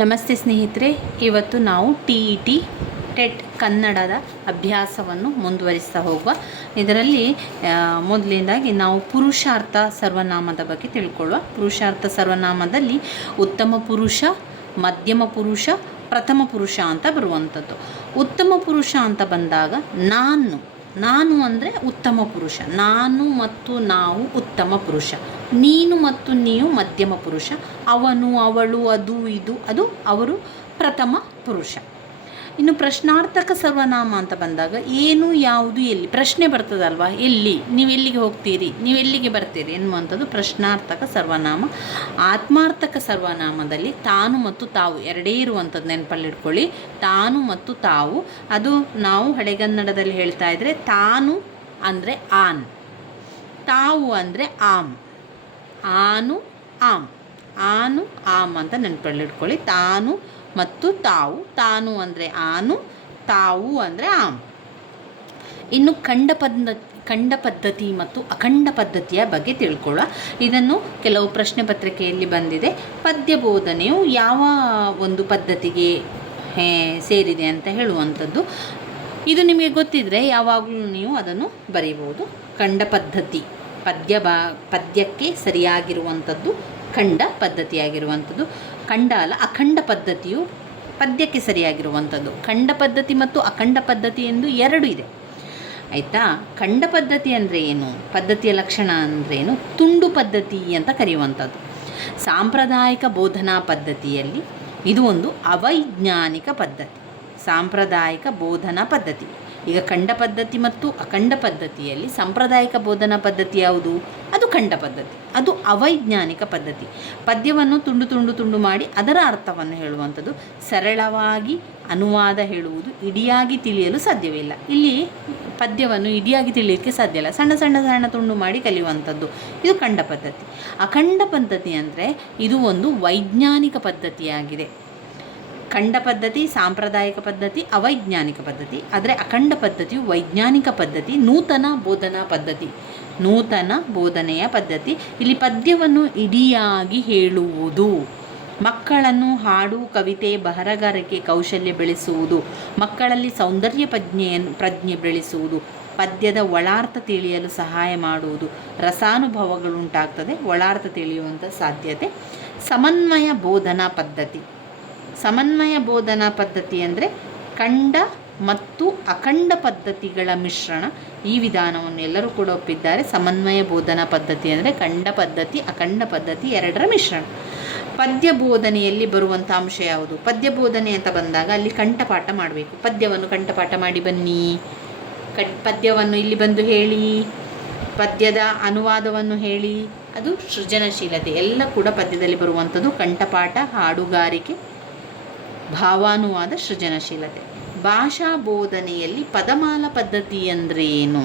ನಮಸ್ತೆ ಸ್ನೇಹಿತರೆ, ಇವತ್ತು ನಾವು ಟಿ ಇ ಟಿ ಟೆಟ್ ಕನ್ನಡದ ಅಭ್ಯಾಸವನ್ನು ಮುಂದುವರಿಸ್ತಾ ಹೋಗುವ. ಇದರಲ್ಲಿ ಮೊದಲಿಂದಾಗಿ ನಾವು ಪುರುಷಾರ್ಥ ಸರ್ವನಾಮದ ಬಗ್ಗೆ ತಿಳ್ಕೊಳ್ಳುವ. ಪುರುಷಾರ್ಥ ಸರ್ವನಾಮದಲ್ಲಿ ಉತ್ತಮ ಪುರುಷ, ಮಧ್ಯಮ ಪುರುಷ, ಪ್ರಥಮ ಪುರುಷ ಅಂತ ಬರುವಂಥದ್ದು. ಉತ್ತಮ ಪುರುಷ ಅಂತ ಬಂದಾಗ ನಾನು ನಾನು ಅಂದರೆ ಉತ್ತಮ ಪುರುಷ. ನಾನು ಮತ್ತು ನಾವು ಉತ್ತಮ ಪುರುಷ. ನೀನು ಮತ್ತು ನೀವು ಮಧ್ಯಮ ಪುರುಷ. ಅವನು, ಅವಳು, ಅದು, ಇದು, ಅದು ಅವರು ಪ್ರಥಮ ಪುರುಷ. ಇನ್ನು ಪ್ರಶ್ನಾರ್ಥಕ ಸರ್ವನಾಮ ಅಂತ ಬಂದಾಗ ಏನು ಯಾವುದು ಎಲ್ಲಿ? ಪ್ರಶ್ನೆ ಬರ್ತದಲ್ವಾ? ಎಲ್ಲಿ? ನೀವು ಎಲ್ಲಿಗೆ ಹೋಗ್ತೀರಿ? ನೀವು ಎಲ್ಲಿಗೆ ಬರ್ತೀರಿ ಎನ್ನುವಂಥದ್ದು ಪ್ರಶ್ನಾರ್ಥಕ ಸರ್ವನಾಮ. ಆತ್ಮಾರ್ಥಕ ಸರ್ವನಾಮದಲ್ಲಿ ತಾನು ಮತ್ತು ತಾವು ಎರಡೇ ಇರುವಂಥದ್ದು ನೆನಪಲ್ಲಿಟ್ಕೊಳ್ಳಿ ತಾನು ಮತ್ತು ತಾವು. ಅದು ನಾವು ಹಳೆಗನ್ನಡದಲ್ಲಿ ಹೇಳ್ತಾ ಇದ್ರೆ ತಾನು ಅಂದರೆ ಆನ್. ತಾವು ಅಂದರೆ ಆಮ್. ಆನು ಆಮ್. ಆನು ಆಮ್ ಅಂತ ನೆನಪಲ್ಲಿಟ್ಕೊಳ್ಳಿ ತಾನು ಮತ್ತು ತಾವು, ತಾನು ಅಂದರೆ ಆನು, ತಾವು ಅಂದರೆ ಆಮ್. ಇನ್ನು ಖಂಡ ಪದ್ಧ ಖಂಡ ಪದ್ಧತಿ ಮತ್ತು ಅಖಂಡ ಪದ್ಧತಿಯ ಬಗ್ಗೆ ತಿಳ್ಕೊಳ್ಳೋ ಇದನ್ನು ಕೆಲವು ಪ್ರಶ್ನೆ ಪತ್ರಿಕೆಯಲ್ಲಿ ಬಂದಿದೆ. ಪದ್ಯ ಬೋಧನೆಯು ಯಾವ ಒಂದು ಪದ್ಧತಿಗೆ ಸೇರಿದೆ ಅಂತ ಹೇಳುವಂಥದ್ದು. ಇದು ನಿಮಗೆ ಗೊತ್ತಿದ್ದರೆ ಯಾವಾಗಲೂ ನೀವು ಅದನ್ನು ಬರೀಬೋದು ಖಂಡ ಪದ್ಧತಿ, ಪದ್ಯ ಬಾ, ಪದ್ಯಕ್ಕೆ ಸರಿಯಾಗಿರುವಂಥದ್ದು, ಖಂಡ ಪದ್ಧತಿಯಾಗಿರುವಂಥದ್ದು. ಖಂಡ ಅಖಂಡ ಪದ್ಧತಿಯು ಪದ್ಯಕ್ಕೆ ಸರಿಯಾಗಿರುವಂಥದ್ದು. ಖಂಡ ಪದ್ಧತಿ ಮತ್ತು ಅಖಂಡ ಪದ್ಧತಿ ಎಂದು ಎರಡು ಇದೆ. ಆಯಿತಾ? ಖಂಡ ಪದ್ಧತಿ ಅಂದರೆ ಏನು? ಪದ್ಧತಿಯ ಲಕ್ಷಣ ಅಂದ್ರೇನು ತುಂಡು ಪದ್ಧತಿ ಅಂತ ಕರೆಯುವಂಥದ್ದು. ಸಾಂಪ್ರದಾಯಿಕ ಬೋಧನಾ ಪದ್ಧತಿಯಲ್ಲಿ ಇದು ಒಂದು ಅವೈಜ್ಞಾನಿಕ ಪದ್ಧತಿ. ಸಾಂಪ್ರದಾಯಿಕ ಬೋಧನಾ ಪದ್ಧತಿ. ಈಗ ಖಂಡ ಪದ್ಧತಿ ಮತ್ತು ಅಖಂಡ ಪದ್ಧತಿಯಲ್ಲಿ ಸಾಂಪ್ರದಾಯಿಕ ಬೋಧನಾ ಪದ್ಧತಿ ಯಾವುದು? ಅದು ಖಂಡ ಪದ್ಧತಿ, ಅದು ಅವೈಜ್ಞಾನಿಕ ಪದ್ಧತಿ. ಪದ್ಯವನ್ನು ತುಂಡು ತುಂಡು ತುಂಡು ಮಾಡಿ ಅದರ ಅರ್ಥವನ್ನು ಹೇಳುವಂಥದ್ದು ಸರಳವಾಗಿ ಅನುವಾದ ಹೇಳುವುದು, ಇಡಿಯಾಗಿ ತಿಳಿಯಲು ಸಾಧ್ಯವಿಲ್ಲ ಇಲ್ಲಿ ಪದ್ಯವನ್ನು ಇಡಿಯಾಗಿ ತಿಳಿಯಲಿಕ್ಕೆ ಸಾಧ್ಯ ಇಲ್ಲ. ಸಣ್ಣ ಸಣ್ಣ ಸಣ್ಣ ತುಂಡು ಮಾಡಿ ಕಲಿಯುವಂಥದ್ದು ಇದು ಖಂಡ ಪದ್ಧತಿ. ಅಖಂಡ ಪದ್ಧತಿ ಅಂದರೆ ಇದು ಒಂದು ವೈಜ್ಞಾನಿಕ ಪದ್ಧತಿಯಾಗಿದೆ. ಖಂಡ ಪದ್ಧತಿ, ಸಾಂಪ್ರದಾಯಿಕ ಪದ್ಧತಿ, ಅವೈಜ್ಞಾನಿಕ ಪದ್ಧತಿ. ಆದರೆ ಅಖಂಡ ಪದ್ಧತಿಯು ವೈಜ್ಞಾನಿಕ ಪದ್ಧತಿ, ನೂತನ ಬೋಧನಾ ಪದ್ಧತಿ. ನೂತನ ಬೋಧನೆಯ ಪದ್ಧತಿ. ಇಲ್ಲಿ ಪದ್ಯವನ್ನು ಇಡಿಯಾಗಿ ಹೇಳುವುದು. ಮಕ್ಕಳನ್ನು ಹಾಡು, ಕವಿತೆ, ಬರಹಗಾರಿಕೆ, ಕೌಶಲ್ಯ ಬೆಳೆಸುವುದು. ಮಕ್ಕಳಲ್ಲಿ ಸೌಂದರ್ಯ ಪ್ರಜ್ಞೆಯನ್ನು, ಪ್ರಜ್ಞೆ ಬೆಳೆಸುವುದು. ಪದ್ಯದ ಒಳಾರ್ಥ ತಿಳಿಯಲು ಸಹಾಯ ಮಾಡುವುದು. ರಸಾನುಭವಗಳುಂಟಾಗ್ತದೆ, ಒಳಾರ್ಥ ತಿಳಿಯುವಂಥ ಸಾಧ್ಯತೆ. ಸಮನ್ವಯ ಬೋಧನಾ ಪದ್ಧತಿ. ಸಮನ್ವಯ ಬೋಧನಾ ಪದ್ಧತಿ ಅಂದರೆ ಖಂಡ ಮತ್ತು ಅಖಂಡ ಪದ್ಧತಿಗಳ ಮಿಶ್ರಣ. ಈ ವಿಧಾನವನ್ನು ಎಲ್ಲರೂ ಕೂಡ ಒಪ್ಪಿದ್ದಾರೆ. ಸಮನ್ವಯ ಬೋಧನಾ ಪದ್ಧತಿ ಅಂದರೆ ಖಂಡ ಪದ್ಧತಿ, ಅಖಂಡ ಪದ್ಧತಿ ಎರಡರ ಮಿಶ್ರಣ. ಪದ್ಯ ಬೋಧನೆಯಲ್ಲಿ ಬರುವಂಥ ಅಂಶ ಯಾವುದು? ಪದ್ಯ ಬೋಧನೆ ಅಂತ ಬಂದಾಗ ಅಲ್ಲಿ ಕಂಠಪಾಠ ಮಾಡಬೇಕು. ಪದ್ಯವನ್ನು ಕಂಠಪಾಠ ಮಾಡಿ ಬನ್ನಿ. ಕಟ್ ಪದ್ಯವನ್ನು ಇಲ್ಲಿ ಬಂದು ಹೇಳಿ. ಪದ್ಯದ ಅನುವಾದವನ್ನು ಹೇಳಿ. ಅದು ಸೃಜನಶೀಲತೆ. ಎಲ್ಲ ಕೂಡ ಪದ್ಯದಲ್ಲಿ ಬರುವಂಥದ್ದು ಕಂಠಪಾಠ, ಹಾಡುಗಾರಿಕೆ ಭಾವಾನುವಾದ ಸೃಜನಶೀಲತೆ. ಭಾಷಾ ಬೋಧನೆಯಲ್ಲಿ ಪದಮಾಲ ಪದ್ಧತಿ ಅಂದರೆ ಏನು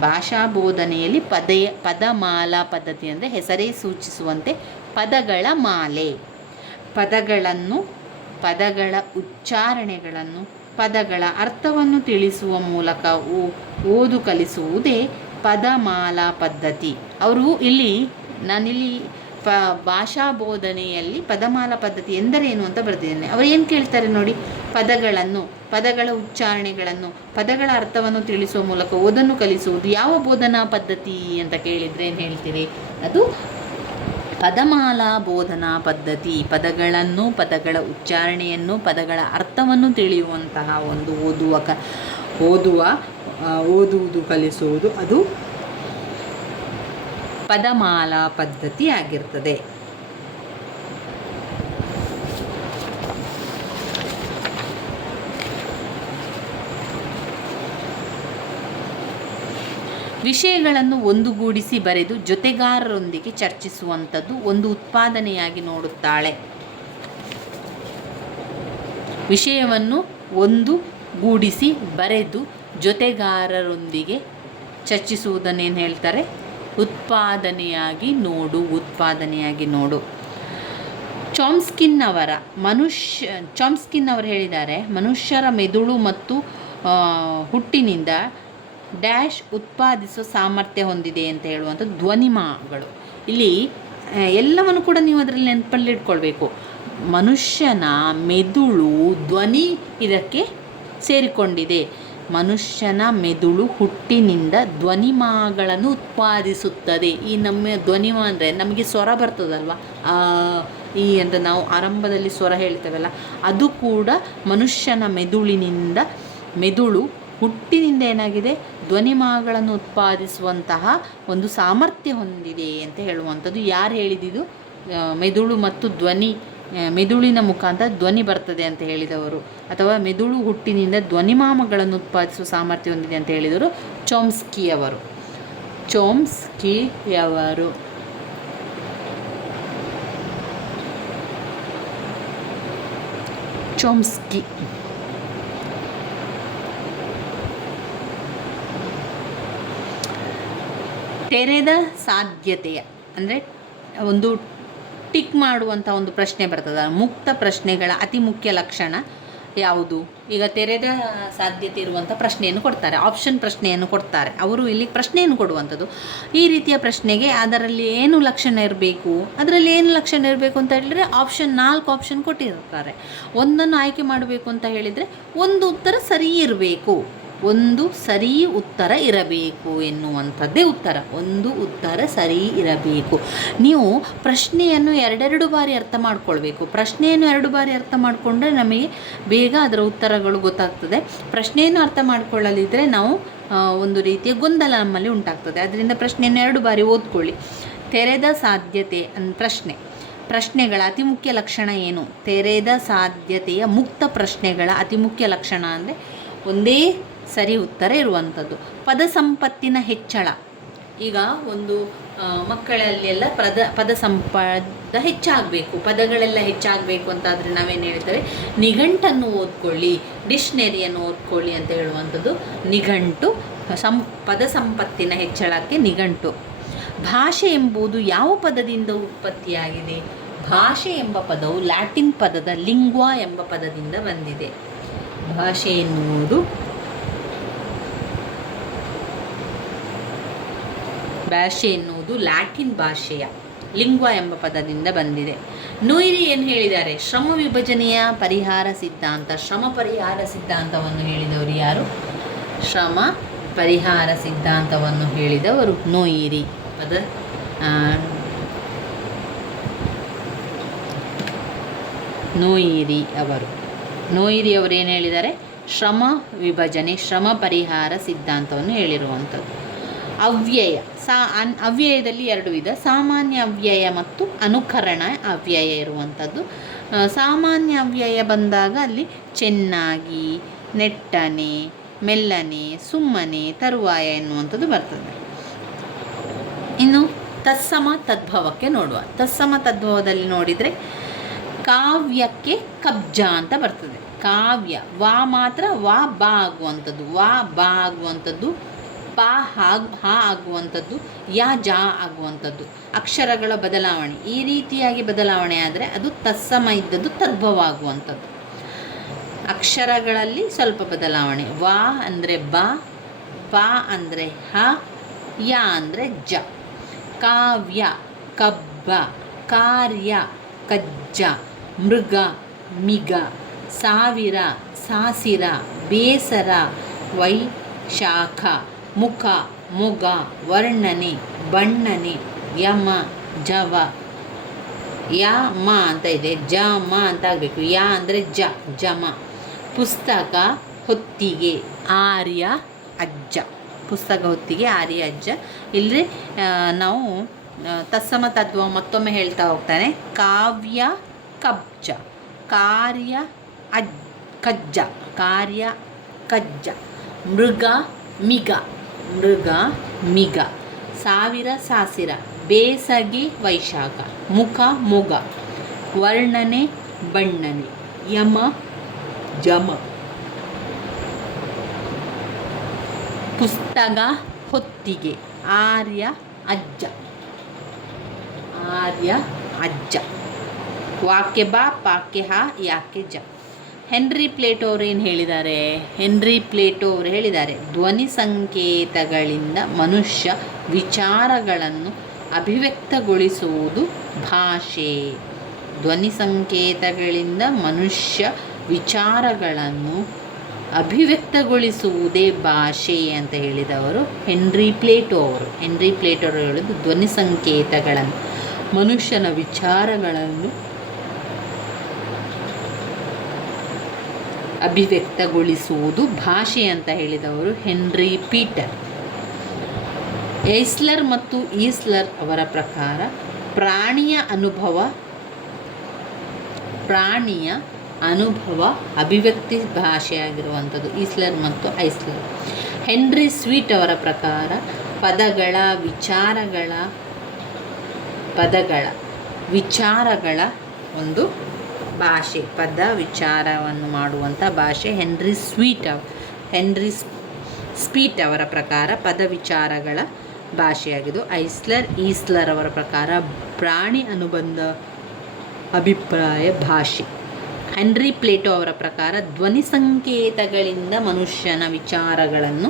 ಭಾಷಾ ಬೋಧನೆಯಲ್ಲಿ ಪದೇ, ಪದಮಾಲಾ ಪದ್ಧತಿ ಅಂದರೆ ಹೆಸರೇ ಸೂಚಿಸುವಂತೆ ಪದಗಳ ಮಾಲೆ. ಪದಗಳನ್ನು, ಪದಗಳ ಉಚ್ಚಾರಣೆಗಳನ್ನು, ಪದಗಳ ಅರ್ಥವನ್ನು ತಿಳಿಸುವ ಮೂಲಕ ಓದು ಕಲಿಸುವುದೇ ಪದಮಾಲಾ ಪದ್ಧತಿ. ಅವರು ಇಲ್ಲಿ, ನಾನಿಲ್ಲಿ ಪ, ಭಾಷಾ ಬೋಧನೆಯಲ್ಲಿ ಪದಮಾಲ ಪದ್ಧತಿ ಎಂದರೇನು ಅಂತ ಬರೆದಿದ್ದೇನೆ. ಅವರು ಏನು ಕೇಳ್ತಾರೆ ನೋಡಿ? ಪದಗಳನ್ನು, ಪದಗಳ ಉಚ್ಚಾರಣೆಗಳನ್ನು, ಪದಗಳ ಅರ್ಥವನ್ನು ತಿಳಿಸುವ ಮೂಲಕ ಓದನ್ನು ಕಲಿಸುವುದು ಯಾವ ಬೋಧನಾ ಪದ್ಧತಿ ಅಂತ ಕೇಳಿದರೆ ಏನು ಹೇಳ್ತೀರಿ? ಅದು ಪದಮಾಲಾ ಬೋಧನಾ ಪದ್ಧತಿ. ಪದಗಳನ್ನು, ಪದಗಳ ಉಚ್ಚಾರಣೆಯನ್ನು, ಪದಗಳ ಅರ್ಥವನ್ನು ತಿಳಿಯುವಂತಹ ಒಂದು ಓದುವ ಕ, ಓದುವ ಓದುವುದು, ಕಲಿಸುವುದು ಅದು ಪದಮಾಲಾ ಪದ್ಧತಿ ಆಗಿರ್ತದೆ ವಿಷಯಗಳನ್ನು ಒಂದುಗೂಡಿಸಿ ಬರೆದು ಜೊತೆಗಾರರೊಂದಿಗೆ ಚರ್ಚಿಸುವಂಥದ್ದು ಒಂದು ಉತ್ಪಾದನೆಯಾಗಿ ನೋಡುತ್ತಾಳೆ. ವಿಷಯವನ್ನು ಒಂದು ಗೂಡಿಸಿ ಬರೆದು ಜೊತೆಗಾರರೊಂದಿಗೆ ಚರ್ಚಿಸುವುದನ್ನೇನು ಹೇಳ್ತಾರೆ? ಉತ್ಪಾದನೆಯಾಗಿ ನೋಡು ಉತ್ಪಾದನೆಯಾಗಿ ನೋಡು. ಚಾಮ್ಸ್ಕಿನ್ ಅವರ ಮನುಷ್ಯ ಚಾಮ್ಸ್ಕಿನ್ ಅವರು ಹೇಳಿದ್ದಾರೆ, ಮನುಷ್ಯರ ಮೆದುಳು ಮತ್ತು ಹುಟ್ಟಿನಿಂದ ಡ್ಯಾಶ್ ಉತ್ಪಾದಿಸುವ ಸಾಮರ್ಥ್ಯ ಹೊಂದಿದೆ ಅಂತ ಹೇಳುವಂಥ ಧ್ವನಿಮಾಗಳು ಇಲ್ಲಿ ಎಲ್ಲವನ್ನು ಕೂಡ ನೀವು ಅದರಲ್ಲಿ ನೆನಪಲ್ಲಿ ಇಟ್ಕೊಳ್ಬೇಕು. ಮನುಷ್ಯನ ಮೆದುಳು ಧ್ವನಿ ಇದಕ್ಕೆ ಸೇರಿಕೊಂಡಿದೆ. ಮನುಷ್ಯನ ಮೆದುಳು ಹುಟ್ಟಿನಿಂದ ಧ್ವನಿಮಾಗಳನ್ನು ಉತ್ಪಾದಿಸುತ್ತದೆ. ಈ ನಮ್ಮ ಧ್ವನಿಮ ಅಂದರೆ ನಮಗೆ ಸ್ವರ ಬರ್ತದಲ್ವ? ಈ ಅಂತ ನಾವು ಆರಂಭದಲ್ಲಿ ಸ್ವರ ಹೇಳ್ತೇವಲ್ಲ, ಅದು ಕೂಡ ಮನುಷ್ಯನ ಮೆದುಳಿನಿಂದ, ಮೆದುಳು ಹುಟ್ಟಿನಿಂದ ಏನಾಗಿದೆ? ಧ್ವನಿಮಾಗಳನ್ನು ಉತ್ಪಾದಿಸುವಂತಹ ಒಂದು ಸಾಮರ್ಥ್ಯ ಹೊಂದಿದೆ ಅಂತ ಹೇಳುವಂಥದ್ದು. ಯಾರು ಹೇಳಿದಿದು ಮೆದುಳು ಮತ್ತು ಧ್ವನಿ. ಮೆದುಳಿನ ಮುಖಾಂತರ ಧ್ವನಿ ಬರ್ತದೆ ಅಂತ ಹೇಳಿದವರು. ಅಥವಾ ಮೆದುಳು ಹುಟ್ಟಿನಿಂದ ಧ್ವನಿಮಾಮಗಳನ್ನು ಉತ್ಪಾದಿಸುವ ಸಾಮರ್ಥ್ಯ ಹೊಂದಿದೆ ಅಂತ ಹೇಳಿದವರು ಚೋಮ್ಸ್ಕಿಯವರು ಚೋಮ್ಸ್ಕಿಯವರು ಚೋಮ್ಸ್ಕಿ. ತೆರೆದ ಸಾಧ್ಯತೆಯ, ಅಂದರೆ ಒಂದು ಟಿಕ್ ಮಾಡುವಂಥ ಒಂದು ಪ್ರಶ್ನೆ ಬರ್ತದೆ. ಮುಕ್ತ ಪ್ರಶ್ನೆಗಳ ಅತಿ ಮುಖ್ಯ ಲಕ್ಷಣ ಯಾವುದು? ಈಗ ತೆರೆದ ಸಾಧ್ಯತೆ ಇರುವಂಥ ಪ್ರಶ್ನೆಯನ್ನು ಕೊಡ್ತಾರೆ ಆಪ್ಷನ್ ಪ್ರಶ್ನೆಯನ್ನು ಕೊಡ್ತಾರೆ. ಅವರು ಇಲ್ಲಿ ಪ್ರಶ್ನೆಯನ್ನು ಕೊಡುವಂಥದ್ದು ಈ ರೀತಿಯ ಪ್ರಶ್ನೆಗೆ ಅದರಲ್ಲಿ ಏನು ಲಕ್ಷಣ ಇರಬೇಕು? ಅದರಲ್ಲಿ ಏನು ಲಕ್ಷಣ ಇರಬೇಕು ಅಂತ ಹೇಳಿದರೆ ಆಪ್ಷನ್ ನಾಲ್ಕು ಆಪ್ಷನ್ ಕೊಟ್ಟಿರ್ತಾರೆ. ಒಂದನ್ನು ಆಯ್ಕೆ ಮಾಡಬೇಕು ಅಂತ ಹೇಳಿದರೆ ಒಂದು ಉತ್ತರ ಸರಿ ಇರಬೇಕು. ಒಂದು ಸರಿ ಉತ್ತರ ಇರಬೇಕು ಎನ್ನುವಂಥದ್ದೇ ಉತ್ತರ. ಒಂದು ಉತ್ತರ ಸರಿ ಇರಬೇಕು. ನೀವು ಪ್ರಶ್ನೆಯನ್ನು ಎರಡೆರಡು ಬಾರಿ ಅರ್ಥ ಮಾಡ್ಕೊಳ್ಬೇಕು. ಪ್ರಶ್ನೆಯನ್ನು ಎರಡು ಬಾರಿ ಅರ್ಥ ಮಾಡಿಕೊಂಡ್ರೆ ನಮಗೆ ಬೇಗ ಅದರ ಉತ್ತರಗಳು ಗೊತ್ತಾಗ್ತದೆ. ಪ್ರಶ್ನೆಯನ್ನು ಅರ್ಥ ಮಾಡಿಕೊಳ್ಳಲಿದ್ದರೆ ನಾವು ಒಂದು ರೀತಿಯ ಗೊಂದಲ ನಮ್ಮಲ್ಲಿ ಉಂಟಾಗ್ತದೆ. ಅದರಿಂದ ಪ್ರಶ್ನೆಯನ್ನು ಎರಡು ಬಾರಿ ಓದ್ಕೊಳ್ಳಿ. ತೆರೆದ ಸಾಧ್ಯತೆ ಅನ್, ಪ್ರಶ್ನೆ. ಪ್ರಶ್ನೆಗಳ ಅತಿ ಮುಖ್ಯ ಲಕ್ಷಣ ಏನು? ತೆರೆದ ಸಾಧ್ಯತೆಯ ಮುಕ್ತ ಪ್ರಶ್ನೆಗಳ ಅತಿ ಮುಖ್ಯ ಲಕ್ಷಣ ಅಂದರೆ ಒಂದೇ ಸರಿ ಉತ್ತರ ಇರುವಂಥದ್ದು. ಪದ ಸಂಪತ್ತಿನ ಹೆಚ್ಚಳ. ಈಗ ಒಂದು ಮಕ್ಕಳಲ್ಲೆಲ್ಲ ಪದ ಪದ ಸಂಪದ ಹೆಚ್ಚಾಗಬೇಕು. ಪದಗಳೆಲ್ಲ ಹೆಚ್ಚಾಗಬೇಕು ಅಂತಾದರೆ ನಾವೇನು ಹೇಳ್ತೇವೆ? ನಿಘಂಟನ್ನು ಓದ್ಕೊಳ್ಳಿ, ಡಿಕ್ಷನರಿಯನ್ನು ಓದ್ಕೊಳ್ಳಿ ಅಂತ ಹೇಳುವಂಥದ್ದು. ನಿಘಂಟು, ಸಂ, ಪದ ಸಂಪತ್ತಿನ ಹೆಚ್ಚಳಕ್ಕೆ ನಿಘಂಟು. ಭಾಷೆ ಎಂಬುದು ಯಾವ ಪದದಿಂದ ಉತ್ಪತ್ತಿಯಾಗಿದೆ? ಭಾಷೆ ಎಂಬ ಪದವು ಲ್ಯಾಟಿನ್ ಪದದ ಲಿಂಗ್ವಾ ಎಂಬ ಪದದಿಂದ ಬಂದಿದೆ. ಭಾಷೆ ಎನ್ನುವುದು ಭಾಷೆ ಎನ್ನುವುದು ಲ್ಯಾಟಿನ್ ಭಾಷೆಯ ಲಿಂಗ್ವ ಎಂಬ ಪದದಿಂದ ಬಂದಿದೆ. ನೂಯಿರಿ ಏನು ಹೇಳಿದ್ದಾರೆ? ಶ್ರಮ ವಿಭಜನೆಯ ಪರಿಹಾರ ಸಿದ್ಧಾಂತ, ಶ್ರಮ ಪರಿಹಾರ ಸಿದ್ಧಾಂತವನ್ನು ಹೇಳಿದವರು ಯಾರು? ಶ್ರಮ ಪರಿಹಾರ ಸಿದ್ಧಾಂತವನ್ನು ಹೇಳಿದವರು ನೂಯಿರಿ ಪದ. ನೂಯಿರಿ ಅವರು. ನೋಯಿರಿ ಅವರು ಏನು ಹೇಳಿದ್ದಾರೆ? ಶ್ರಮ ವಿಭಜನೆ, ಶ್ರಮ ಪರಿಹಾರ ಸಿದ್ಧಾಂತವನ್ನು ಹೇಳಿರುವಂಥದ್ದು. ಅವ್ಯಯ. ಸಾ ಅನ್ ಅವ್ಯಯದಲ್ಲಿ ಎರಡು ವಿಧ, ಸಾಮಾನ್ಯ ಅವ್ಯಯ ಮತ್ತು ಅನುಕರಣ ಅವ್ಯಯ ಇರುವಂಥದ್ದು. ಸಾಮಾನ್ಯ ಅವ್ಯಯ ಬಂದಾಗ ಅಲ್ಲಿ ಚೆನ್ನಾಗಿ, ನೆಟ್ಟನೆ, ಮೆಲ್ಲನೆ, ಸುಮ್ಮನೆ, ತರುವಾಯ ಎನ್ನುವಂಥದ್ದು ಬರ್ತದೆ. ಇನ್ನು ತತ್ಸಮ ತದ್ಭವಕ್ಕೆ ನೋಡುವ. ತತ್ಸಮ ತದ್ಭವದಲ್ಲಿ ನೋಡಿದರೆ ಕಾವ್ಯಕ್ಕೆ ಕಬ್ಜ ಅಂತ ಬರ್ತದೆ. ಕಾವ್ಯ, ವಾ ಮಾತ್ರ ವಾ ಬಾ ಆಗುವಂಥದ್ದು. ವಾ ಬಾ ಆಗುವಂಥದ್ದು ಪಾ ಹಾ ಆಗುವಂಥದ್ದು, ಯಾ, ಜಾ ಆಗುವಂಥದ್ದು. ಅಕ್ಷರಗಳ ಬದಲಾವಣೆ. ಈ ರೀತಿಯಾಗಿ ಬದಲಾವಣೆ ಆದರೆ ಅದು ತತ್ಸಮ ಇದ್ದದ್ದು ತದ್ಭವ ಆಗುವಂಥದ್ದು ಅಕ್ಷರಗಳಲ್ಲಿ ಸ್ವಲ್ಪ ಬದಲಾವಣೆ. ವಾ ಅಂದರೆ ಬಾ, ಪ ಅಂದರೆ ಹ, ಯ ಅಂದರೆ ಜ. ಕಾವ್ಯ, ಕಬ್ಬ, ಕಾರ್ಯ, ಕಜ್ಜ, ಮೃಗ, ಮಿಗ, ಸಾವಿರ, ಸಾಸಿರ, ಬೇಸರ ವೈಶಾಖ ಮುಖ, ಮೊಗ, ವರ್ಣನೆ, ಬಣ್ಣನೆ, ಯಮ, ಜವ. ಯ, ಮ ಅಂತ ಇದೆ. ಜ, ಮ ಅಂತ ಆಗಬೇಕು. ಯ ಅಂದರೆ ಜ, ಜಮ. ಪುಸ್ತಕ ಹೊತ್ತಿಗೆ, ಆರ್ಯ, ಅಜ್ಜ. ಪುಸ್ತಕ ಹೊತ್ತಿಗೆ, ಆರ್ಯ, ಅಜ್ಜ. ಇಲ್ಲಿ ನಾವು ತತ್ಸಮ ತತ್ವ ಮತ್ತೊಮ್ಮೆ ಹೇಳ್ತಾ ಹೋಗ್ತಾನೆ. ಕಾವ್ಯ, ಕಬ್ಜ. ಕಾರ್ಯ, ಅಜ್, ಕಜ್ಜ. ಕಾರ್ಯ, ಕಜ್ಜ. ಮೃಗ, ಮಿಗ. ಮೃಗ, ಮಿಗ, ಸಾವಿರ ಸಾಸಿರ, ಬೇಸಗೆ ವೈಶಾಖ, ಮುಖ ಮೊಗ, ವರ್ಣನೆ ಬಣ್ಣನೆ, ಯಮ ಜಮ. ಪುಸ್ತಕ ಹೊತ್ತಿಗೆ, ಆರ್ಯ ಅಜ್ಜ. ಆರ್ಯ ಅಜ್ಜ. ವಾಕ್ಯ ಬಾ, ಪಾಕ್ಯ ಹಾ ಯಾಕೆ ಜ. ಹೆನ್ರಿ ಪ್ಲೇಟೋ ಅವರು ಏನು ಹೇಳಿದ್ದಾರೆ ಹೆನ್ರಿ ಪ್ಲೇಟೋ ಅವರು ಹೇಳಿದ್ದಾರೆ ಧ್ವನಿ ಸಂಕೇತಗಳಿಂದ ಮನುಷ್ಯ ವಿಚಾರಗಳನ್ನು ಅಭಿವ್ಯಕ್ತಗೊಳಿಸುವುದು ಭಾಷೆ. ಧ್ವನಿ ಸಂಕೇತಗಳಿಂದ ಮನುಷ್ಯ ವಿಚಾರಗಳನ್ನು ಅಭಿವ್ಯಕ್ತಗೊಳಿಸುವುದೇ ಭಾಷೆ ಅಂತ ಹೇಳಿದವರು ಹೆನ್ರಿ ಪ್ಲೇಟೋ ಅವರು. ಹೆನ್ರಿ ಪ್ಲೇಟೋ ಅವರು ಹೇಳೋದು ಧ್ವನಿ ಸಂಕೇತಗಳನ್ನು, ಮನುಷ್ಯನ ವಿಚಾರಗಳನ್ನು ಅಭಿವ್ಯಕ್ತಗೊಳಿಸುವುದು ಭಾಷೆ ಅಂತ ಹೇಳಿದವರು ಹೆನ್ರಿ ಪೀಟರ್. ಏಸ್ಲರ್ ಮತ್ತು ಈಸ್ಲರ್ ಅವರ ಪ್ರಕಾರ ಪ್ರಾಣಿಯ ಅನುಭವ ಪ್ರಾಣಿಯ ಅನುಭವ ಅಭಿವ್ಯಕ್ತಿ ಭಾಷೆಯಾಗಿರುವಂಥದ್ದು ಈಸ್ಲರ್ ಮತ್ತು ಐಸ್ಲರ್. ಹೆನ್ರಿ ಸ್ವೀಟ್ ಅವರ ಪ್ರಕಾರ ಪದಗಳ ವಿಚಾರಗಳ ಪದಗಳ ವಿಚಾರಗಳ ಒಂದು ಭಾಷೆ, ಪದ ವಿಚಾರವನ್ನು ಮಾಡುವಂಥ ಭಾಷೆ ಹೆನ್ರಿ ಸ್ವೀಟ್ ಹೆನ್ರಿ ಸ್ಪೀಟ್ ಅವರ ಪ್ರಕಾರ ಪದ ವಿಚಾರಗಳ ಭಾಷೆಯಾಗಿದ್ದು, ಐಸ್ಲರ್, ಈಸ್ಲರ್ ಅವರ ಪ್ರಕಾರ ಪ್ರಾಣಿ ಅನುಬಂಧ ಅಭಿಪ್ರಾಯ ಭಾಷೆ. ಹೆನ್ರಿ ಪ್ಲೇಟೋ ಅವರ ಪ್ರಕಾರ ಧ್ವನಿ ಸಂಕೇತಗಳಿಂದ ಮನುಷ್ಯನ ವಿಚಾರಗಳನ್ನು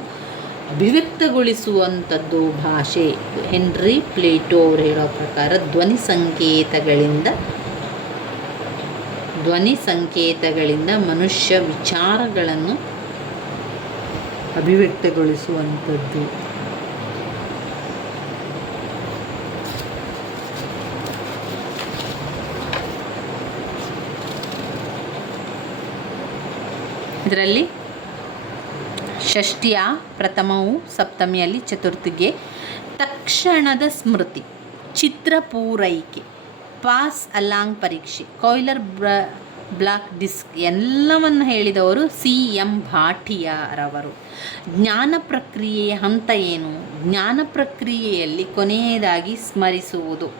ಅಭಿವ್ಯಕ್ತಗೊಳಿಸುವಂಥದ್ದು ಭಾಷೆ. ಹೆನ್ರಿ ಪ್ಲೇಟೋ ಅವರು ಹೇಳೋ ಪ್ರಕಾರ ಧ್ವನಿ ಸಂಕೇತಗಳಿಂದ ಧ್ವನಿ ಸಂಕೇತಗಳಿಂದ ಮನುಷ್ಯ ವಿಚಾರಗಳನ್ನು ಅಭಿವ್ಯಕ್ತಗೊಳಿಸುವಂಥದ್ದು. ಇದರಲ್ಲಿ ಷಷ್ಠಿಯ ಪ್ರಥಮವು ಸಪ್ತಮಿಯಲ್ಲಿ ಚತುರ್ಥಿಗೆ ತಕ್ಷಣದ ಸ್ಮೃತಿ ಚಿತ್ರ ಪೂರೈಕೆ. ಪಾಸ್ ಅಲಾಂಗ್ ಪರೀಕ್ಷೆ. ಕೊಯ್ಲರ್ ಬ್ರ, ಬ್ಲಾಕ್ ಡಿಸ್ಕ್ ಎಲ್ಲವನ್ನು ಹೇಳಿದವರು ಸಿ ಎಂ ಭಾಟಿಯಾರವರು. ಜ್ಞಾನ ಪ್ರಕ್ರಿಯೆಯ ಹಂತ ಏನು? ಜ್ಞಾನ ಪ್ರಕ್ರಿಯೆಯಲ್ಲಿ ಕೊನೆಯದಾಗಿ ಸ್ಮರಿಸುವುದು.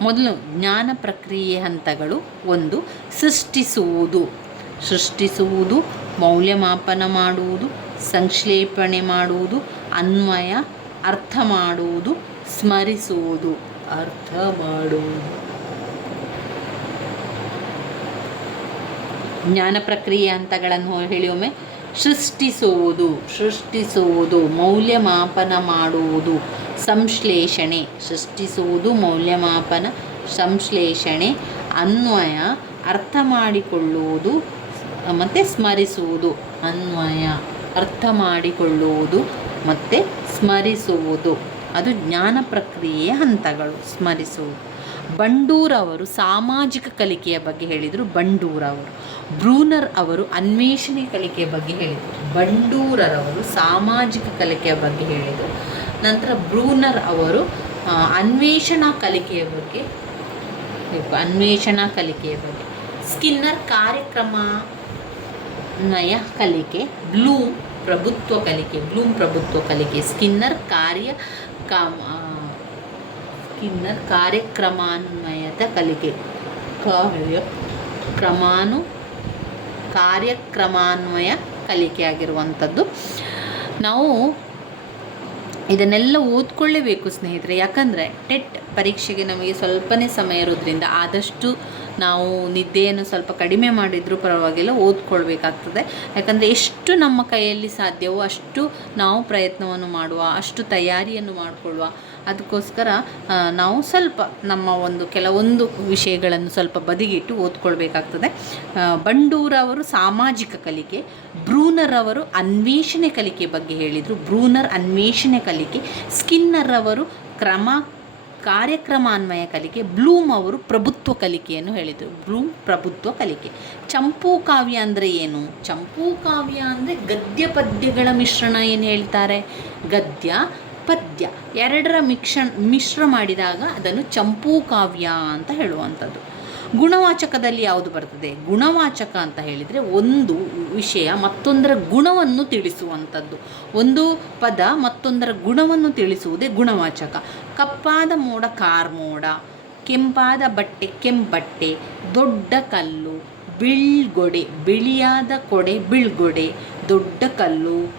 ಮೊದಲು ಜ್ಞಾನ ಪ್ರಕ್ರಿಯೆ ಹಂತಗಳು ಒಂದು, ಸೃಷ್ಟಿಸುವುದು. ಸೃಷ್ಟಿಸುವುದು, ಮೌಲ್ಯಮಾಪನ ಮಾಡುವುದು, ಸಂಕ್ಷೇಪಣೆ ಮಾಡುವುದು, ಅನ್ವಯ, ಅರ್ಥ ಮಾಡುವುದು, ಸ್ಮರಿಸುವುದು. ಅರ್ಥ ಮಾಡುವುದು. ಜ್ಞಾನ ಪ್ರಕ್ರಿಯೆ ಹಂತಗಳನ್ನು ಹೇಳಿ ಒಮ್ಮೆ. ಸೃಷ್ಟಿಸುವುದು ಸೃಷ್ಟಿಸುವುದು, ಮೌಲ್ಯಮಾಪನ ಮಾಡುವುದು, ಸಂಶ್ಲೇಷಣೆ. ಸೃಷ್ಟಿಸುವುದು, ಮೌಲ್ಯಮಾಪನ, ಸಂಶ್ಲೇಷಣೆ, ಅನ್ವಯ, ಅರ್ಥ ಮಾಡಿಕೊಳ್ಳುವುದು, ಮತ್ತು ಸ್ಮರಿಸುವುದು. ಅನ್ವಯ, ಅರ್ಥ ಮಾಡಿಕೊಳ್ಳುವುದು, ಮತ್ತು ಸ್ಮರಿಸುವುದು. ಅದು ಜ್ಞಾನ ಪ್ರಕ್ರಿಯೆಯ ಹಂತಗಳು. ಸ್ಮರಿಸುವುದು. ಬಂಡೂರ್ ಅವರು ಸಾಮಾಜಿಕ ಕಲಿಕೆಯ ಬಗ್ಗೆ ಹೇಳಿದರು, ಬಂಡೂರ್ ಅವರು. ಬ್ರೂನರ್ ಅವರು ಅನ್ವೇಷಣೆ ಕಲಿಕೆಯ ಬಗ್ಗೆ ಹೇಳಿದರು. ಬಂಡೂರರವರು ಸಾಮಾಜಿಕ ಕಲಿಕೆಯ ಬಗ್ಗೆ ಹೇಳಿದರು. ನಂತರ ಬ್ರೂನರ್ ಅವರು ಅನ್ವೇಷಣಾ ಕಲಿಕೆಯ ಬಗ್ಗೆ ಅನ್ವೇಷಣಾ ಕಲಿಕೆಯ ಬಗ್ಗೆ. ಸ್ಕಿನ್ನರ್ ಕಾರ್ಯಕ್ರಮ ನಯ ಕಲಿಕೆ, ಬ್ಲೂಮ್ ಪ್ರಭುತ್ವ ಕಲಿಕೆ, ಬ್ಲೂಮ್ ಪ್ರಭುತ್ವ ಕಲಿಕೆ. ಸ್ಕಿನ್ನರ್ ಕಾರ್ಯ ಕಾಮ ಸ್ಕಿನ್ನರ್ ಕಾರ್ಯಕ್ರಮಾನ್ವಯದ ಕಲಿಕೆ. ಕಾರ್ಯ ಕ್ರಮಾನು, ಕಾರ್ಯಕ್ರಮಾನ್ವಯ ಕಲಿಕೆ ಆಗಿರುವಂಥದ್ದು. ನಾವು ಇದನ್ನೆಲ್ಲ ಓದ್ಕೊಳ್ಳೇಬೇಕು ಸ್ನೇಹಿತರೆ. ಯಾಕಂದರೆ ಟೆಟ್ ಪರೀಕ್ಷೆಗೆ ನಮಗೆ ಸ್ವಲ್ಪನೇ ಸಮಯ ಇರೋದ್ರಿಂದ ಆದಷ್ಟು ನಾವು ನಿದ್ದೆಯನ್ನು ಸ್ವಲ್ಪ ಕಡಿಮೆ ಮಾಡಿದರೂ ಪರವಾಗಿಲ್ಲ, ಓದ್ಕೊಳ್ಬೇಕಾಗ್ತದೆ. ಯಾಕಂದರೆ ಎಷ್ಟು ನಮ್ಮ ಕೈಯಲ್ಲಿ ಸಾಧ್ಯವೋ ಅಷ್ಟು ನಾವು ಪ್ರಯತ್ನವನ್ನು ಮಾಡುವ, ಅಷ್ಟು ತಯಾರಿಯನ್ನು ಮಾಡಿಕೊಳ್ಳುವ. ಅದಕ್ಕೋಸ್ಕರ ನಾವು ಸ್ವಲ್ಪ ನಮ್ಮ ಒಂದು ಕೆಲವೊಂದು ವಿಷಯಗಳನ್ನು ಸ್ವಲ್ಪ ಬದಿಗಿಟ್ಟು ಓದ್ಕೊಳ್ಬೇಕಾಗ್ತದೆ. ಬಂಡೂರವರು ಸಾಮಾಜಿಕ ಕಲಿಕೆ ಬ್ರೂನರ್ ಅವರು ಅನ್ವೇಷಣೆ ಕಲಿಕೆ ಬಗ್ಗೆ ಹೇಳಿದರು. ಬ್ರೂನರ್ ಅನ್ವೇಷಣೆ ಕಲಿಕೆ ಸ್ಕಿನ್ನರ್ ಅವರು ಕ್ರಮ ಕಾರ್ಯಕ್ರಮಾನ್ವಯ ಕಲಿಕೆ ಬ್ಲೂಮ್ ಅವರು ಪ್ರಭುತ್ವ ಕಲಿಕೆಯನ್ನು ಹೇಳಿದರು. ಬ್ಲೂಮ್ ಪ್ರಭುತ್ವ ಕಲಿಕೆ. ಚಂಪೂ ಕಾವ್ಯ ಅಂದರೆ ಏನು? ಚಂಪೂ ಕಾವ್ಯ ಅಂದರೆ ಗದ್ಯ ಪದ್ಯಗಳ ಮಿಶ್ರಣ ಏನು ಹೇಳ್ತಾರೆ? ಗದ್ಯ ಪದ್ಯ. ಎರಡರ ಮಿಕ್ಷ, ಮಿಶ್ರ ಮಾಡಿದಾಗ ಅದನ್ನು ಚಂಪೂ ಕಾವ್ಯ ಅಂತ ಹೇಳುವಂಥದ್ದು. ಗುಣವಾಚಕದಲ್ಲಿ ಯಾವುದು ಬರ್ತದೆ? ಗುಣವಾಚಕ ಅಂತ ಹೇಳಿದರೆ ಒಂದು ವಿಷಯ ಮತ್ತೊಂದರ ಗುಣವನ್ನು ತಿಳಿಸುವಂಥದ್ದು. ಒಂದು ಪದ ಮತ್ತೊಂದರ ಗುಣವನ್ನು ತಿಳಿಸುವುದೇ ಗುಣವಾಚಕ. ಕಪ್ಪಾದ ಮೋಡ ಕಾರ್ಮೋಡ ಕೆಂಪಾದ ಬಟ್ಟೆ ಕೆಂಪಟ್ಟೆ, ದೊಡ್ಡ ಕಲ್ಲು ಬಿಳ್ಗೊಡೆ, ಬಿಳಿಯಾದ ಕೊಡೆ ಬಿಳ್ಗೊಡೆ, ದೊಡ್ಡ ಕಲ್ಲು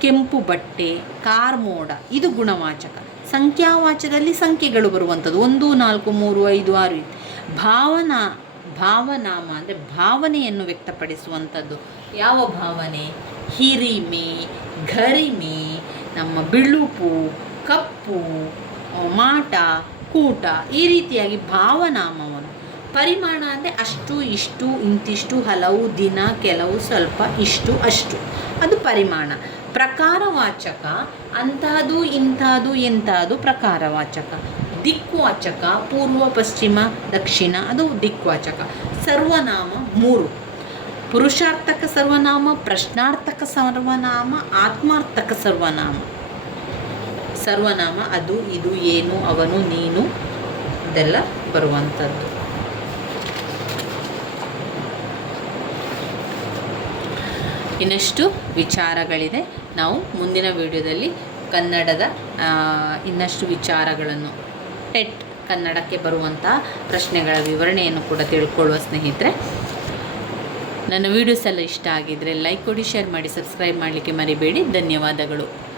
ಕೆಂಪು ಬಟ್ಟೆ ಕಾರ್ಮೋಡ ಇದು ಗುಣವಾಚಕ. ಸಂಖ್ಯಾವಾಚದಲ್ಲಿ ಸಂಖ್ಯೆಗಳು ಬರುವಂಥದ್ದು. ಒಂದು, ನಾಲ್ಕು, ಮೂರು, ಐದು, ಆರು. ಭಾವನಾ, ಭಾವನಾಮ ಅಂದರೆ ಭಾವನೆಯನ್ನು ವ್ಯಕ್ತಪಡಿಸುವಂಥದ್ದು. ಯಾವ ಭಾವನೆ? ಹಿರಿಮೆ ಗರಿಮೆ ನಮ್ಮ ಬಿಳುಪು, ಕಪ್ಪು ಮಾಟ, ಕೂಟ ಈ ರೀತಿಯಾಗಿ ಭಾವನಾಮವನ್ನು. ಪರಿಮಾಣ ಅಂದರೆ ಅಷ್ಟು, ಇಷ್ಟು, ಇಂತಿಷ್ಟು, ಹಲವು ದಿನ, ಕೆಲವು ಸ್ವಲ್ಪ, ಇಷ್ಟು, ಅಷ್ಟು. ಅದು ಪರಿಮಾಣ. ಪ್ರಕಾರವಾಚಕ, ಅಂತಹದು ಇಂಥದ್ದು ಎಂಥದ್ದು ಪ್ರಕಾರವಾಚಕ. ದಿಕ್ವಾಚಕ ಪೂರ್ವ, ಪಶ್ಚಿಮ, ದಕ್ಷಿಣ, ಅದು ದಿಕ್ವಾಚಕ ಸರ್ವನಾಮ ಮೂರು. ಪುರುಷಾರ್ಥಕ ಸರ್ವನಾಮ, ಪ್ರಶ್ನಾರ್ಥಕ ಸರ್ವನಾಮ, ಆತ್ಮಾರ್ಥಕ ಸರ್ವನಾಮ. ಸರ್ವನಾಮ, ಅದು, ಇದು, ಏನು, ಅವನು, ನೀನು, ಇದೆಲ್ಲ ಬರುವಂಥದ್ದು. ಇನ್ನಷ್ಟು ವಿಚಾರಗಳಿದೆ. ನಾವು ಮುಂದಿನ ವಿಡಿಯೋದಲ್ಲಿ ಕನ್ನಡದ ಇನ್ನಷ್ಟು ವಿಚಾರಗಳನ್ನು ಟೆಟ್ ಕನ್ನಡಕ್ಕೆ ಬರುವಂಥ ಪ್ರಶ್ನೆಗಳ ವಿವರಣೆಯನ್ನು ಕೂಡ ತಿಳ್ಕೊಳ್ಳುವ ಸ್ನೇಹಿತರೆ. ನನ್ನ ವೀಡಿಯೋಸ್ ಎಲ್ಲ ಇಷ್ಟ ಆಗಿದ್ದರೆ ಲೈಕ್ ಕೊಡಿ ಶೇರ್ ಮಾಡಿ ಸಬ್ಸ್ಕ್ರೈಬ್ ಮಾಡಲಿಕ್ಕೆ ಮರಿಬೇಡಿ. ಧನ್ಯವಾದಗಳು.